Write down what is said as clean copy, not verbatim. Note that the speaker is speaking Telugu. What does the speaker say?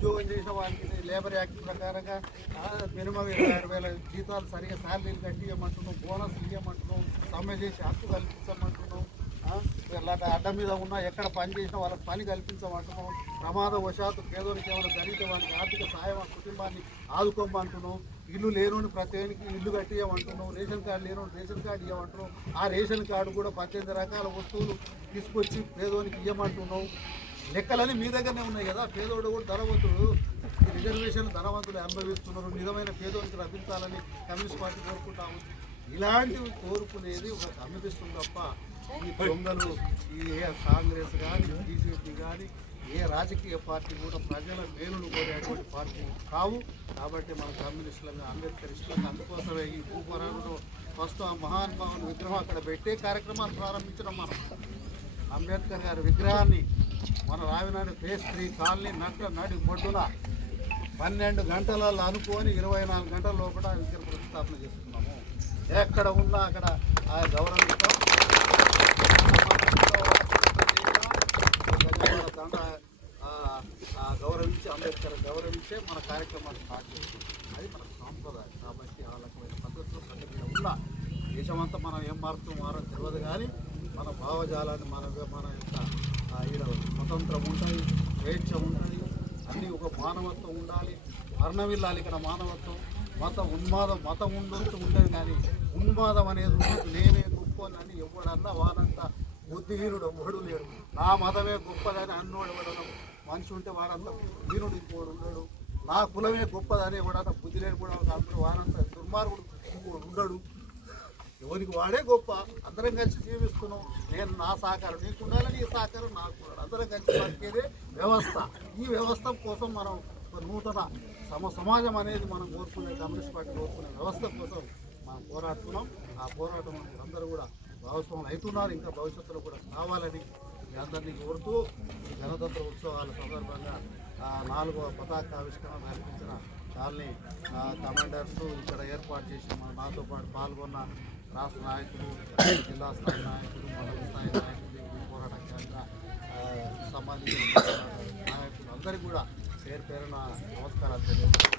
ఉద్యోగం చేసిన వాళ్ళకి లేబర్ యాక్ట్ ప్రకారంగా మినిమం 26,000 జీతాలు సరిగా శాలరీలు కట్టి ఇవ్వమంటున్నాం, బోనస్ ఇవ్వమంటున్నాం, సమ్మె చేసి హక్కు కల్పించమంటున్నాం. ఇలాంటి అడ్డ మీద ఉన్నా ఎక్కడ పని చేసినా వాళ్ళకి పని కల్పించమంటున్నాం. ప్రమాదవశాత్తు పేదోనికి ఏమైనా జరిగితే వాళ్ళకి ఆర్థిక సాయం ఆ కుటుంబాన్ని ఆదుకోమంటున్నాం. ఇల్లు లేనుని ప్రతి ఒక్కరికి ఇల్లు కట్టియమంటున్నాం. రేషన్ కార్డు లేనుని రేషన్ కార్డు ఇవ్వమంటున్నాం. ఆ రేషన్ కార్డు కూడా 18 రకాల వస్తువులు తీసుకొచ్చి పేదోనికి ఇవ్వమంటున్నాం. లెక్కలని మీ దగ్గరనే ఉన్నాయి కదా. పేదోడు కూడా ధనవంతుడు, ఈ రిజర్వేషన్ ధనవంతులు అనుభవిస్తున్నారు. నిజమైన పేదోనికి లభించాలని కమ్యూనిస్ట్ పార్టీ కోరుకుంటాము. ఇలాంటివి కోరుకునేది ఒక కమ్యూనిస్టులు తప్ప ఈ దొంగలు ఏ కాంగ్రెస్ కానీ బీజేపీ కానీ ఏ రాజకీయ పార్టీ కూడా ప్రజల మేలును కోరేటువంటి పార్టీ కావు. కాబట్టి మన కమ్యూనిస్టులుగా అంబేద్కరిస్టులకు అందుకోసమే ఈ భూపోరాటంలో ఫస్ట్ ఆ మహానుభావుని విగ్రహం అక్కడ పెట్టే కార్యక్రమాలు ప్రారంభించడం. మనం అంబేద్కర్ గారి విగ్రహాన్ని మన రావినాడు ఫేస్ 3 కాలనీ నడి బొడ్డున 12 గంటలలో అనుకొని 24 గంటల లోపల విగ్రహ ప్రతిష్టాపన చేస్తున్నాము. ఎక్కడ ఉన్నా అక్కడ ఆ గౌరవిస్తాం. గౌరవించి అంబేద్కర్ గౌరవించే మన కార్యక్రమాలు స్టార్ట్ చేస్తాం. అది మన సాంప్రదాయం. కాబట్టి ఆ రకమైన పద్ధతిలో ప్రజలు ఉన్న దేశమంతా మనం ఏం మారో తెలియదు, కానీ మన భావజాలాన్ని మన యొక్క ఈడ స్వతంత్రం ఉంటుంది, స్వేచ్ఛ ఉంటుంది, అన్నీ ఒక మానవత్వం ఉండాలి, వర్ణమిల్లాలి. ఇక్కడ మానవత్వం మతం ఉండొచ్చు ఉండదు, కానీ ఉన్మాదం అనేది ఉండదు. నేనే గొప్పనని ఎవడన్నా వాడంతా బుద్ధిహీనుడు ఎవడు లేడు. నా మతమే గొప్పదని అన్నోడు ఎవడన్నా మనిషి ఉంటే వాడంతా హీనుడు ఇంకోడు ఉండడు. నా కులమే గొప్పదని ఎవడన్నా బుద్ధి లేని కూడా అందరూ వాడంతా దుర్మార్గుడు ఇంకోడు ఉండడు. ఎవరికి వాడే గొప్ప. అందరం కలిసి జీవిస్తున్నాం. నేను నా సహకారం నీకు ఉండాలని, నీ సహకారం నాకు ఉండాలి. అందరం కలిసి బతికేదే వ్యవస్థ. ఈ వ్యవస్థ కోసం మనం నూతన సమాజం అనేది మనం కోరుకునే కమ్యూనిస్ట్ పార్టీ కోరుకునే వ్యవస్థ కోసం మనం పోరాడుతున్నాం. ఆ పోరాటం అందరూ కూడా భాగస్వాములు అవుతున్నారు. ఇంకా భవిష్యత్తులో కూడా కావాలని మీ అందరినీ కోరుతూ ఈ గణతంత్ర ఉత్సవాల సందర్భంగా 4వ పతాకావిష్కరణ నిర్వహించిన కాలనీ కమాండర్స్ ఇక్కడ ఏర్పాటు చేసి నాతో పాటు పాల్గొన్న రాష్ట్ర నాయకులు, జిల్లా స్థాయి నాయకులు, మండల స్థాయి నాయకులు, పోరాట కేంద్ర సంబంధించిన నాయకులు అందరికీ కూడా పేరున నమస్కారాలు తెలియజేస్తాను.